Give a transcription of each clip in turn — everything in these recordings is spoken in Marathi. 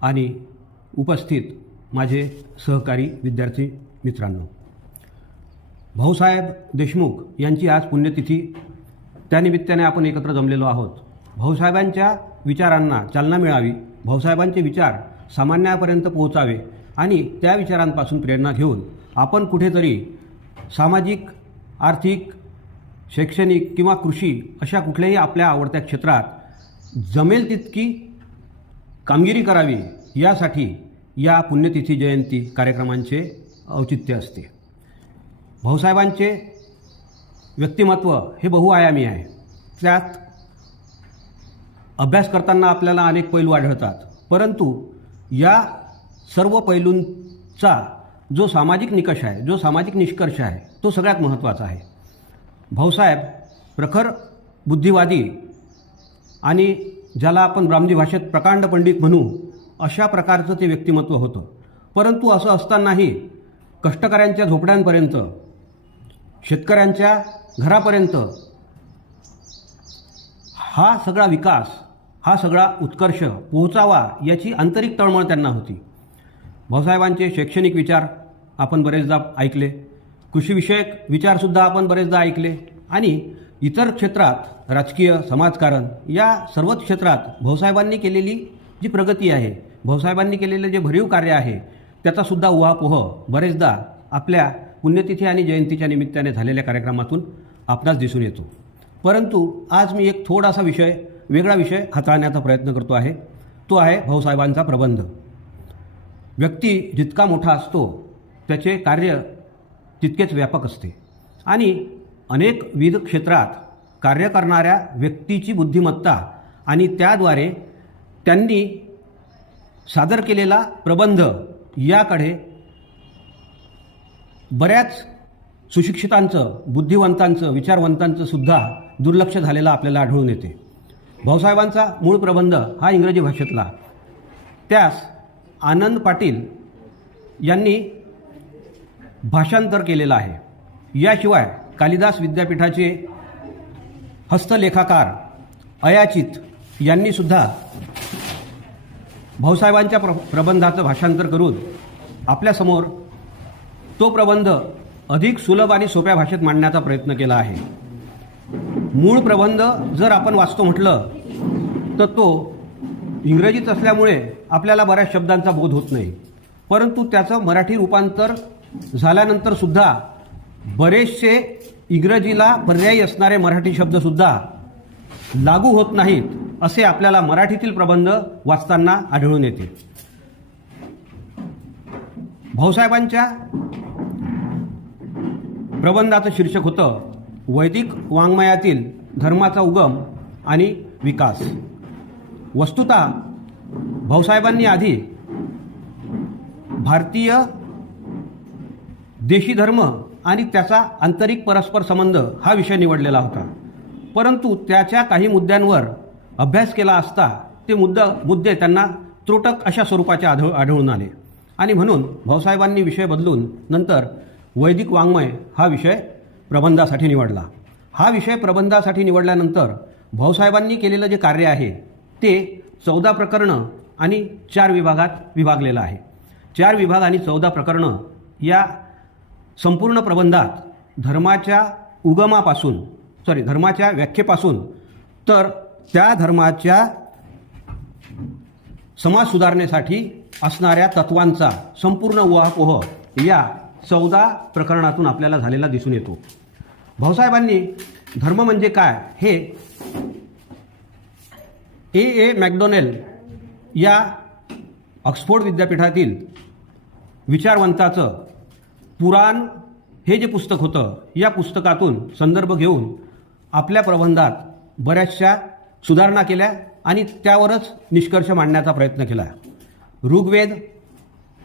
आणि उपस्थित माझे सहकारी विद्यार्थी मित्रांनो भाऊसाहेब देशमुख यांची आज पुण्यतिथी. त्यानिमित्ताने आपण एकत्र जमलेलो आहोत. भाऊसाहेबांच्या विचारांना चालना मिळावी भाऊसाहेबांचे विचार सामान्यापर्यंत पोहोचावे आणि त्या विचारांपासून प्रेरणा घेऊन आपण कुठेतरी सामाजिक आर्थिक शैक्षणिक किंवा कृषी अशा कुठल्याही आपल्या आवडत्या क्षेत्रात जमेल तितकी कामगिरी करावी यासाठी या पुण्यतिथी जयंती कार्यक्रमांचे औचित्य असते. भाऊसाहेबांचे व्यक्तिमत्व हे बहुआयामी आहे. त्यात अभ्यास करताना आपल्याला अनेक पैलू आढळतात. परंतु या सर्व पैलूंचा जो सामाजिक निकष आहे जो सामाजिक निष्कर्ष आहे तो सगळ्यात महत्त्वाचा आहे. भाऊसाहेब प्रखर बुद्धिवादी आणि ज्याला आपण ब्राह्मणी भाषेत प्रकांड पंडित म्हणू अशा प्रकारचं ते व्यक्तिमत्व होतं. परंतु असं असतानाही कष्टकऱ्यांच्या झोपड्यांपर्यंत शेतकऱ्यांच्या घरापर्यंत हा सगळा विकास हा सगळा उत्कर्ष पोहोचावा याची आंतरिक तळमळ त्यांना होती. भाऊसाहेबांचे शैक्षणिक विचार आपण बरेचदा ऐकले. कृषीविषयक विचारसुद्धा आपण बरेचदा ऐकले. आणि इतर क्षेत्रात राजकीय समाजकारण या सर्वच क्षेत्रात भाऊसाहेबांनी केलेली जी प्रगती आहे भाऊसाहेबांनी केलेलं जे भरीव कार्य आहे त्याचासुद्धा उहापोह बरेचदा आपल्या पुण्यतिथी आणि जयंतीच्या निमित्ताने झालेल्या कार्यक्रमातून आपणास दिसून येतो. परंतु आज मी एक थोडासा विषय वेगळा विषय हाताळण्याचा प्रयत्न करतो आहे. तो आहे भाऊसाहेबांचा प्रबंध. व्यक्ती जितका मोठा असतो त्याचे कार्य तितकेच व्यापक असते. आणि अनेक विविध क्षेत्रात कार्य करणाऱ्या व्यक्तीची बुद्धिमत्ता आणि त्याद्वारे त्यांनी सादर केलेला प्रबंध याकडे बऱ्याच सुशिक्षितांचं बुद्धिवंतांचं विचारवंतांचं सुद्धा दुर्लक्ष झालेलं आपल्याला आढळून येते. भाऊसाहेबांचा मूळ प्रबंध हा इंग्रजी भाषेतला. त्यास आनंद पाटील यांनी भाषांतर केलेलं आहे. याशिवाय कालिदास विद्यापीठाचे हस्तलेखाकार अयाचित यांनीसुद्धा भाऊसाहेबांच्या प्र प्रबंधाचं भाषांतर करून आपल्यासमोर तो प्रबंध अधिक सुलभ आणि सोप्या भाषेत मांडण्याचा प्रयत्न केला आहे. मूळ प्रबंध जर आपण वाचतो म्हटलं तर तो इंग्रजीत असल्यामुळे आपल्याला बऱ्याच शब्दांचा बोध होत नाही. परंतु त्याचं मराठी रूपांतर झाल्यानंतरसुद्धा बरेचसे इंग्रजीला पर्यायी असणारे मराठी शब्दसुद्धा लागू होत नाहीत असे आपल्याला मराठीतील प्रबंध वाचताना आढळून येते. भाऊसाहेबांच्या प्रबंधाचं शीर्षक होतं वैदिक वाङ्मयातील धर्माचा उगम आणि विकास. वस्तुता भाऊसाहेबांनी आधी भारतीय देशी धर्म आणि त्याचा आंतरिक परस्पर संबंध हा विषय निवडलेला होता. परंतु त्याच्या काही मुद्द्यांवर अभ्यास केला असता ते मुद्दा मुद्दे त्यांना त्रोटक अशा स्वरूपाचे आढळ आढळून आले. आणि म्हणून भाऊसाहेबांनी विषय बदलून नंतर वैदिक वाङ्मय हा विषय प्रबंधासाठी निवडला. हा विषय प्रबंधासाठी निवडल्यानंतर भाऊसाहेबांनी केलेलं जे कार्य आहे ते चौदा प्रकरणं आणि चार विभागात विभागलेलं आहे. चार विभाग आणि चौदा प्रकरणं या संपूर्ण प्रबंधात धर्माच्या उगमापासून सॉरी धर्माच्या व्याख्येपासून तर त्या धर्माच्या समाज सुधारणेसाठी असणाऱ्या तत्वांचा संपूर्ण उहापोह या चौदा प्रकरणातून आपल्याला झालेला दिसून येतो. भाऊसाहेबांनी धर्म म्हणजे काय हे ए. ए. मॅकडोनेल या ऑक्सफोर्ड विद्यापीठातील विचारवंताचं पुराण हे जे पुस्तक होतं या पुस्तकातून संदर्भ घेऊन आपल्या प्रबंधात बऱ्याचशा सुधारणा केल्या आणि त्यावरच निष्कर्ष मांडण्याचा प्रयत्न केला. ऋग्वेद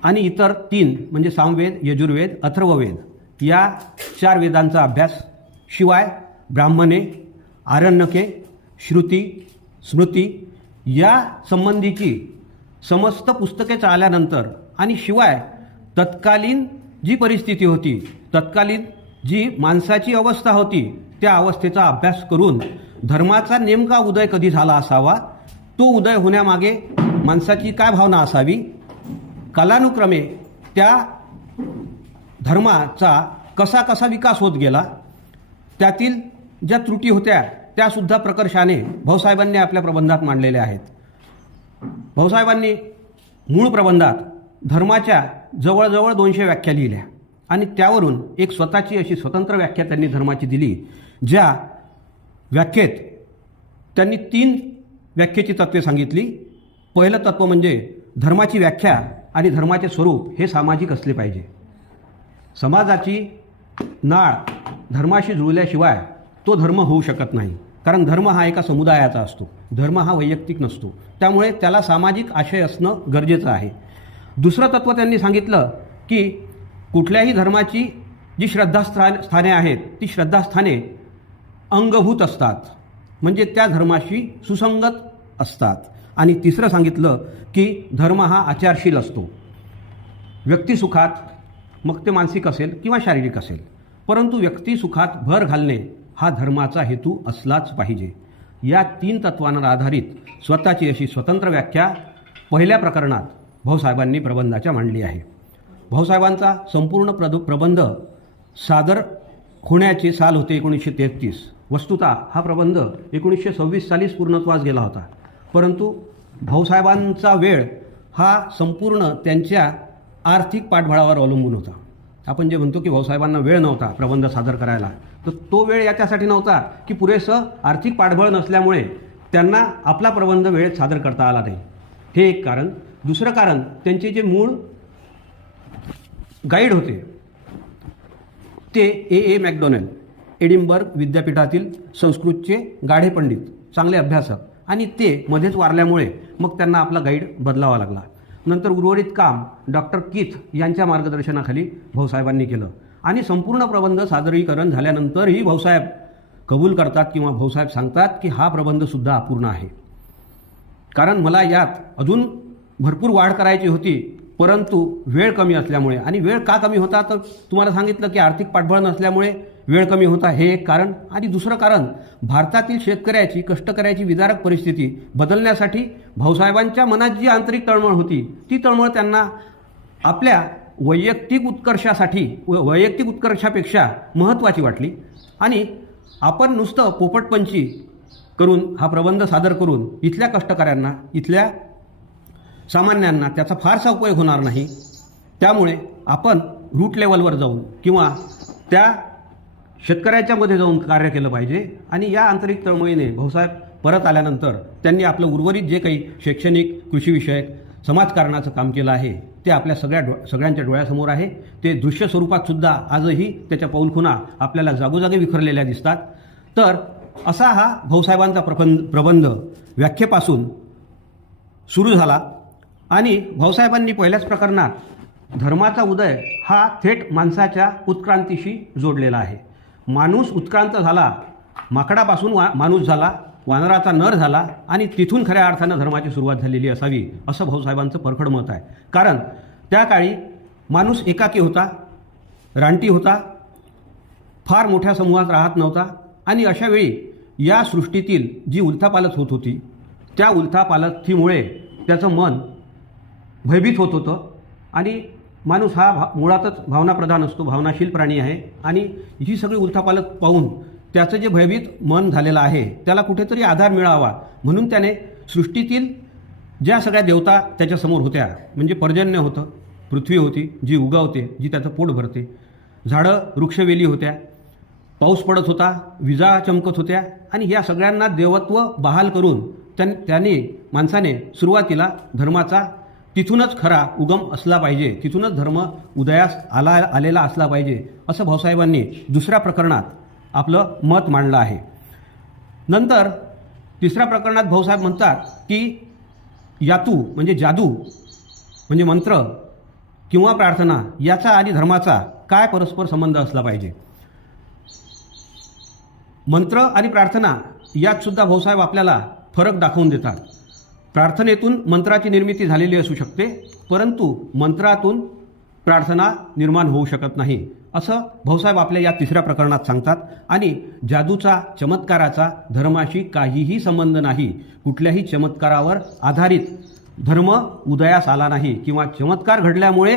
आणि इतर तीन म्हणजे सामवेद यजुर्वेद अथर्ववेद या चार वेदांचा अभ्यास शिवाय ब्राह्मणे आरण्यके श्रुती स्मृती या संबंधीची समस्त पुस्तके चालल्यानंतर आणि शिवाय तत्कालीन जी परिस्थिती होती तत्कालीन जी माणसाची अवस्था होती त्या अवस्थेचा अभ्यास करून धर्माचा नेमका उदय कधी झाला असावा? तो उदय होण्यामागे माणसाची काय भावना असावी? कालानुक्रमे त्या धर्माचा कसा कसा विकास होत गेला? त्यातील ज्या त्रुटी होत्या त्यासुद्धा प्रकर्षाने भाऊसाहेबांनी आपल्या प्रबंधात मांडलेल्या आहेत. भाऊसाहेबांनी मूळ प्रबंधात धर्माच्या जवळजवळ दोनशे व्याख्या लिहिल्या. आणि त्यावरून एक स्वतःची अशी स्वतंत्र व्याख्या त्यांनी धर्माची दिली ज्या व्याख्येत त्यांनी तीन व्याख्येची तत्वे सांगितली. पहिलं तत्व म्हणजे धर्माची व्याख्या आणि धर्माचे स्वरूप हे सामाजिक असले पाहिजे. समाजाची नाळ धर्माशी जुळल्याशिवाय तो धर्म होऊ शकत नाही. कारण धर्म हा एका समुदायाचा असतो. धर्म हा वैयक्तिक नसतो. त्यामुळे त्याला सामाजिक आशय असणं गरजेचं आहे. दुसरं तत्त्व त्यांनी सांगितलं की कुठल्याही धर्माची जी श्रद्धास्थान स्थाने आहेत ती श्रद्धास्थाने अंगभूत असतात. म्हणजे त्या धर्माशी सुसंगत असतात. आणि तिसरं सांगितलं की धर्म हा आचारशील असतो. व्यक्तिसुखात मग ते मानसिक असेल किंवा शारीरिक असेल. परंतु व्यक्तिसुखात भर घालणे हा धर्माचा हेतू असलाच पाहिजे. या तीन तत्वांवर आधारित स्वतःची अशी स्वतंत्र व्याख्या पहिल्या प्रकरणात भाऊसाहेबांनी प्रबंधाच्या मांडली आहे. भाऊसाहेबांचा संपूर्ण प्रद प्रबंध सादर होण्याचे साल होते एकोणीसशे तेहतीस. वस्तुता हा प्रबंध एकोणीसशे सव्वीस सालीच पूर्णत्वास गेला होता. परंतु भाऊसाहेबांचा वेळ हा संपूर्ण त्यांच्या आर्थिक पाठबळावर अवलंबून होता. आपण जे म्हणतो की भाऊसाहेबांना वेळ नव्हता प्रबंध सादर करायला तर तो वेळ याच्यासाठी नव्हता की पुरेसं आर्थिक पाठबळ नसल्यामुळे त्यांना आपला प्रबंध वेळेत सादर करता आला नाही. हे एक कारण. दुसरं कारण त्यांचे जे मूळ गाईड होते ते ए. ए. मॅकडॉनेल एडिनबर्ग विद्यापीठातील संस्कृतचे गाढे पंडित चांगले अभ्यासक आणि ते मध्येच वारल्यामुळे मग त्यांना आपला गाईड बदलावा लागला. नंतर उर्वरित काम डॉक्टर किथ यांच्या मार्गदर्शनाखाली भाऊसाहेबांनी केलं आणि संपूर्ण प्रबंध सादरीकरण झाल्यानंतरही भाऊसाहेब कबूल करतात किंवा भाऊसाहेब सांगतात की हा प्रबंधसुद्धा अपूर्ण आहे. कारण मला यात अजून भरपूर वाढ करायची होती परंतु वेळ कमी असल्यामुळे. आणि वेळ का कमी होता? तर तुम्हाला सांगितलं की आर्थिक पाठबळ नसल्यामुळे वेळ कमी होता. हे एक कारण. आणि दुसरं कारण भारतातील शेतकऱ्याची कष्टकऱ्याची विदारक परिस्थिती बदलण्यासाठी भाऊसाहेबांच्या मनात जी आंतरिक तळमळ होती ती तळमळ त्यांना आपल्या वैयक्तिक उत्कर्षासाठी व वैयक्तिक उत्कर्षापेक्षा महत्त्वाची वाटली. आणि आपण नुसतं पोपटपंची करून हा प्रबंध सादर करून इथल्या कष्टकऱ्यांना इथल्या सामान्यांना त्याचा फारसा उपयोग होणार नाही. त्यामुळे आपण रूट लेवलवर जाऊन किंवा त्या शेतकऱ्याच्यामध्ये जाऊन कार्य केलं पाहिजे आणि या आंतरिक तळमळीने भाऊसाहेब परत आल्यानंतर त्यांनी आपलं उर्वरित जे काही शैक्षणिक कृषीविषयक समाजकारणाचं काम केलं आहे ते आपल्या सगळ्या डो सगळ्यांच्या डोळ्यासमोर आहे. ते दृश्य स्वरूपात सुद्धा आजही त्याच्या पाऊलखुणा आपल्याला जागोजागी विखरलेल्या दिसतात. तर असा हा भाऊसाहेबांचा प्रबंध प्रबंध व्याख्येपासून सुरू झाला. आणि भाऊसाहेबांनी पहिल्याच प्रकरणात धर्माचा उदय हा थेट माणसाच्या उत्क्रांतीशी जोडलेला आहे. माणूस उत्क्रांत झाला माकडापासून वा माणूस झाला वानराचा नर झाला आणि तिथून खऱ्या अर्थानं धर्माची सुरुवात झालेली असावी असं भाऊसाहेबांचं परखड मत आहे. कारण त्या काळी माणूस एकाकी होता रानटी होता फार मोठ्या समूहात राहत नव्हता आणि अशावेळी या सृष्टीतील जी उलथापालथ होत होती त्या उलथापालथीमुळे त्याचं मन भयभीत होत होतं. आणि माणूस हा भा मुळातच भावनाप्रधान असतो भावनाशील प्राणी आहे. आणि ही सगळी उलथापालथ पाहून त्याचं जे भयभीत मन झालेलं आहे त्याला कुठेतरी आधार मिळावा म्हणून त्याने सृष्टीतील ज्या सगळ्या देवता त्याच्यासमोर होत्या म्हणजे पर्जन्य होतं पृथ्वी होती जी उगावते जी त्याचं पोट भरते. झाडं वृक्षवेली होत्या पाऊस पडत होता विजा चमकत होत्या आणि या सगळ्यांना देवत्व बहाल करून त्यां त्याने माणसाने सुरुवातीला धर्माचा तिथूनच खरा उगम असला पाहिजे. तिथूनच धर्म उदयास आला आलेला असला पाहिजे असं भाऊसाहेबांनी दुसऱ्या प्रकरणात आपलं मत मांडलं आहे. नंतर तिसऱ्या प्रकरणात भाऊसाहेब म्हणतात की यातू म्हणजे जादू म्हणजे मंत्र किंवा प्रार्थना याचा आणि धर्माचा काय परस्पर संबंध असला पाहिजे? मंत्र आणि प्रार्थना यात सुद्धा भाऊसाहेब आपल्याला फरक दाखवून देतात. प्रार्थनेतून मंत्राची निर्मिती झालेली असू शकते परंतु मंत्रातून प्रार्थना निर्माण होऊ शकत नाही असं भाऊसाहेब आपल्या या तिसऱ्या प्रकरणात सांगतात. आणि जादूचा चमत्काराचा धर्माशी काहीही संबंध नाही कुठल्याही चमत्कारावर आधारित धर्म उदयास आला नाही किंवा चमत्कार घडल्यामुळे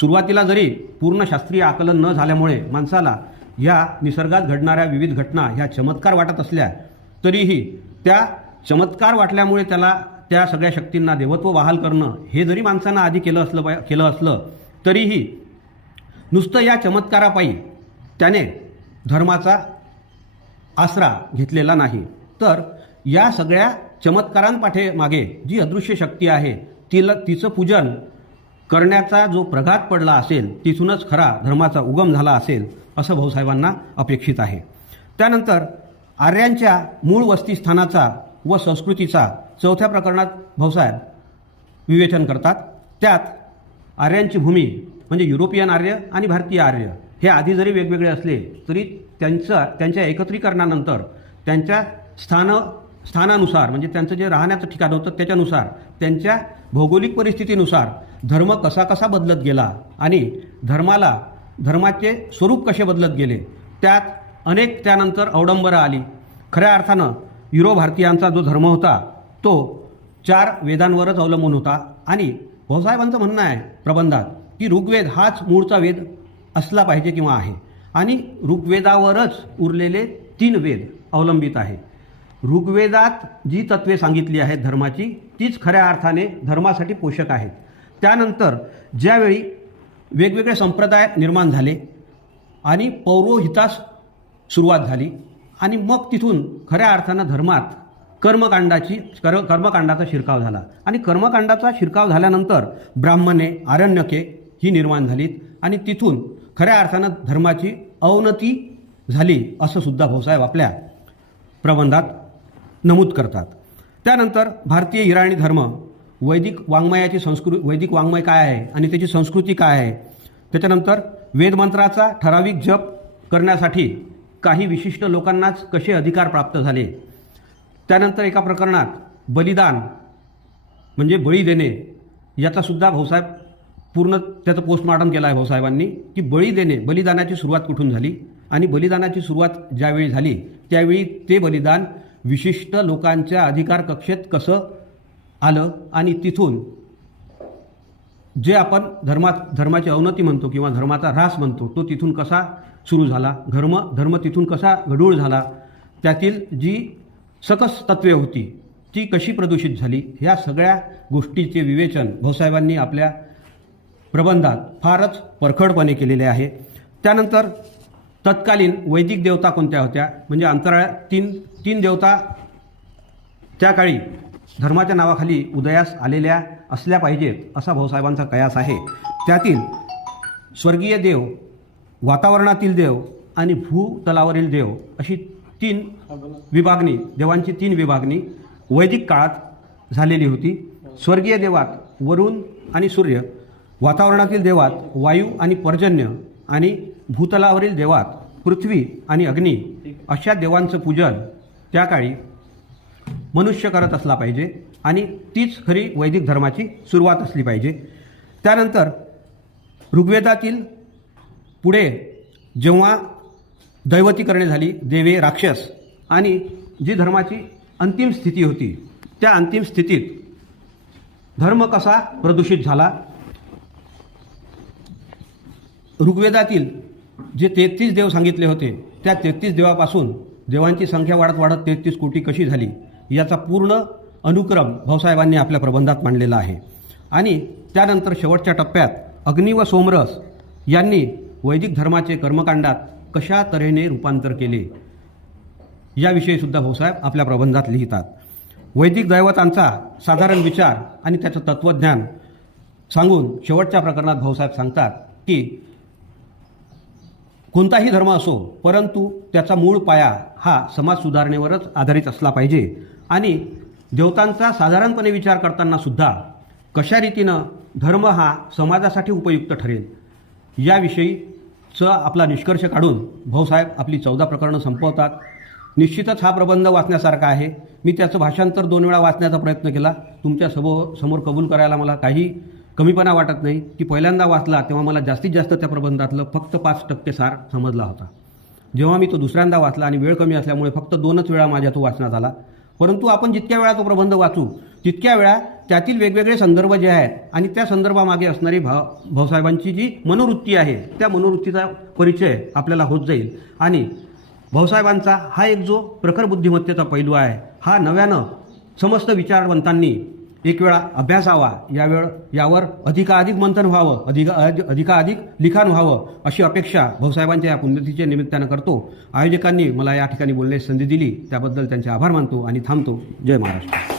सुरुवातीला जरी पूर्ण शास्त्रीय आकलन न झाल्यामुळे माणसाला या निसर्गात घडणाऱ्या विविध घटना ह्या चमत्कार वाटत असल्या तरीही त्या चमत्कार वाटल्यामुळे त्याला त्या सगळ्या शक्तींना देवत्व बहाल करणं हे जरी माणसानं आधी केलं असलं पाय केलं असलं तरीही नुसतं या चमत्कारापायी त्याने धर्माचा आसरा घेतलेला नाही. तर या सगळ्या चमत्कारांपाठे मागे जी अदृश्य शक्ती आहे तिला तिचं पूजन करण्याचा जो प्रघात पडला असेल तिथूनच खरा धर्माचा उगम झाला असेल असं भाऊसाहेबांना अपेक्षित आहे. त्यानंतर आर्यांच्या मूळ वस्तीस्थानाचा व संस्कृतीचा चौथ्या प्रकरणात भाऊसाहेब विवेचन करतात. त्यात आर्यांची भूमी म्हणजे युरोपियन आर्य आणि भारतीय आर्य हे आधी जरी वेगवेगळे असले तरी त्यांचं त्यांच्या एकत्रीकरणानंतर त्यांच्या स्थान स्थानानुसार म्हणजे त्यांचं जे राहण्याचं ठिकाण होतं त्याच्यानुसार त्यांच्या भौगोलिक परिस्थितीनुसार धर्म कसा कसा बदलत गेला आणि धर्माला धर्माचे स्वरूप कसे बदलत गेले त्यात अनेक त्यानंतर अवडंबरं आली. खऱ्या अर्थानं युरो भारतीयांचा जो धर्म होता तो चार वेदांवरच अवलंबून होता. आणि भाऊसाहेबांचं म्हणणं आहे प्रबंधात की ऋग्वेद हाच मूळचा वेद असला पाहिजे किंवा आहे. आणि ऋग्वेदावरच उरलेले तीन वेद अवलंबित आहे. ऋग्वेदात जी तत्वे सांगितली आहेत धर्माची तीच खऱ्या अर्थाने धर्मासाठी पोषक आहेत. त्यानंतर ज्यावेळी वेगवेगळे संप्रदाय निर्माण झाले आणि पौरोहितास सुरुवात झाली आणि मग तिथून खऱ्या अर्थानं धर्मात कर्मकांडाची कर कर्मकांडाचा शिरकाव झाला. आणि कर्मकांडाचा शिरकाव झाल्यानंतर ब्राह्मणे आरण्यके ही निर्माण झालीत आणि तिथून खऱ्या अर्थानं धर्माची अवनती झाली असं सुद्धा भाऊसाहेब आपल्या प्रबंधात नमूद करतात. त्यानंतर भारतीय इराणी धर्म वैदिक वाङ्मयाची संस्कृ वैदिक वाङ्मय काय आहे आणि त्याची संस्कृती काय आहे? त्याच्यानंतर वेदमंत्राचा ठराविक जप करण्यासाठी काही विशिष्ट लोकांनाच कसे अधिकार प्राप्त झाले? त्यानंतर एका प्रकरणात बलिदान म्हणजे बळी देणे याचासुद्धा भाऊसाहेब पूर्ण त्याचं पोस्टमॉर्टम केलं आहे भाऊसाहेबांनी की बळी देणे बलिदानाची सुरुवात कुठून झाली? आणि बलिदानाची सुरुवात ज्यावेळी झाली त्यावेळी ते बलिदान विशिष्ट लोकांच्या अधिकार कक्षेत कसं आलं? आणि तिथून जे आपण धर्मात धर्माची अवनती म्हणतो किंवा धर्माचा ऱ्हास म्हणतो तो तिथून कसा सुरू झाला. धर्म धर्म तिथून कसा गढूळ झाला? त्यातील जी सकस तत्वे होती ती कशी प्रदूषित झाली? ह्या सगळ्या गोष्टीचे विवेचन भाऊसाहेबांनी आपल्या प्रबंधात फारच परखडपणे केलेले आहे. त्यानंतर तत्कालीन वैदिक देवता कोणत्या होत्या? म्हणजे अंतराळात तीन तीन देवता त्या काळी धर्माच्या नावाखाली उदयास आलेल्या असल्या पाहिजेत असा भाऊसाहेबांचा कयास आहे. त्यातील स्वर्गीय देव वातावरणातील देव आणि भूतलावरील देव अशी तीन विभागणी देवांची तीन विभागणी वैदिक काळात झालेली होती. स्वर्गीय देवात वरुण आणि सूर्य वातावरणातील देवात वायू आणि पर्जन्य आणि भूतलावरील देवात पृथ्वी आणि अग्नी अशा देवांचं पूजन त्या काळी मनुष्य करत असला पाहिजे आणि तीच खरी वैदिक धर्माची सुरुवात असली पाहिजे. त्यानंतर ऋग्वेदातील पुढे जेव्हा दैवतीकरणे झाली देवे राक्षस आणि जी धर्माची अंतिम स्थिती होती त्या अंतिम स्थितीत धर्म कसा प्रदूषित झाला? ऋग्वेदातील जे तेहतीस देव सांगितले होते त्या तेहतीस देवापासून देवांची संख्या वाढत वाढत तेहतीस कोटी कशी झाली याचा पूर्ण अनुक्रम भाऊसाहेबांनी आपल्या प्रबंधात मांडलेला आहे. आणि त्यानंतर शेवटच्या टप्प्यात अग्नी व सोमरस यांनी वैदिक धर्माचे कर्मकांडात कशा तऱ्हेने रूपांतर केले? याविषयी सुद्धा भाऊसाहेब आपल्या प्रबंधात लिहितात. वैदिक दैवतांचा साधारण विचार आणि त्याचं तत्त्वज्ञान सांगून शेवटच्या प्रकरणात भाऊसाहेब सांगतात की कोणताही धर्म असो परंतु त्याचा मूळ पाया हा समाज सुधारणेवरच आधारित असला पाहिजे आणि देवतांचा साधारणपणे विचार करताना सुद्धा कशा रीतीनं धर्म हा समाजासाठी उपयुक्त ठरेल याविषयी याविषयीचं आपला निष्कर्ष काढून भाऊसाहेब आपली चौदा प्रकरणं संपवतात. निश्चितच हा प्रबंध वाचण्यासारखा आहे. मी त्याचं भाषांतर दोन वेळा वाचण्याचा प्रयत्न केला. तुमच्या सबो समोर कबूल करायला मला काही कमीपणा वाटत नाही. की पहिल्यांदा वाचला तेव्हा मला जास्तीत जास्त त्या प्रबंधातलं फक्त पाच टक्के सार समजला होता. जेव्हा मी तो दुसऱ्यांदा वाचला आणि वेळ कमी असल्यामुळे फक्त दोनच वेळा माझ्या तो वाचण्यात आला परंतु आपण जितक्या वेळा तो प्रबंध वाचू तितक्या वेळा त्यातील वेगवेगळे संदर्भ जे आहेत आणि त्या संदर्भामागे असणारी भाव भाऊसाहेबांची जी मनोवृत्ती आहे त्या मनोवृत्तीचा परिचय आपल्याला होत जाईल. आणि भाऊसाहेबांचा हा एक जो प्रखर बुद्धिमत्तेचा पैलू आहे हा नव्यानं समस्त विचारवंतांनी एक वेळा अभ्यासावा यावेळ यावर अधिकाधिक मंथन व्हावं. अधिक अधिकाधिक लिखाण व्हावं अशी अपेक्षा भाऊसाहेबांच्या या पुण्यतिथीच्या निमित्तानं करतो. आयोजकांनी मला या ठिकाणी बोलण्याची संधी दिली. त्याबद्दल त्यांचे आभार मानतो आणि थांबतो. जय महाराष्ट्र.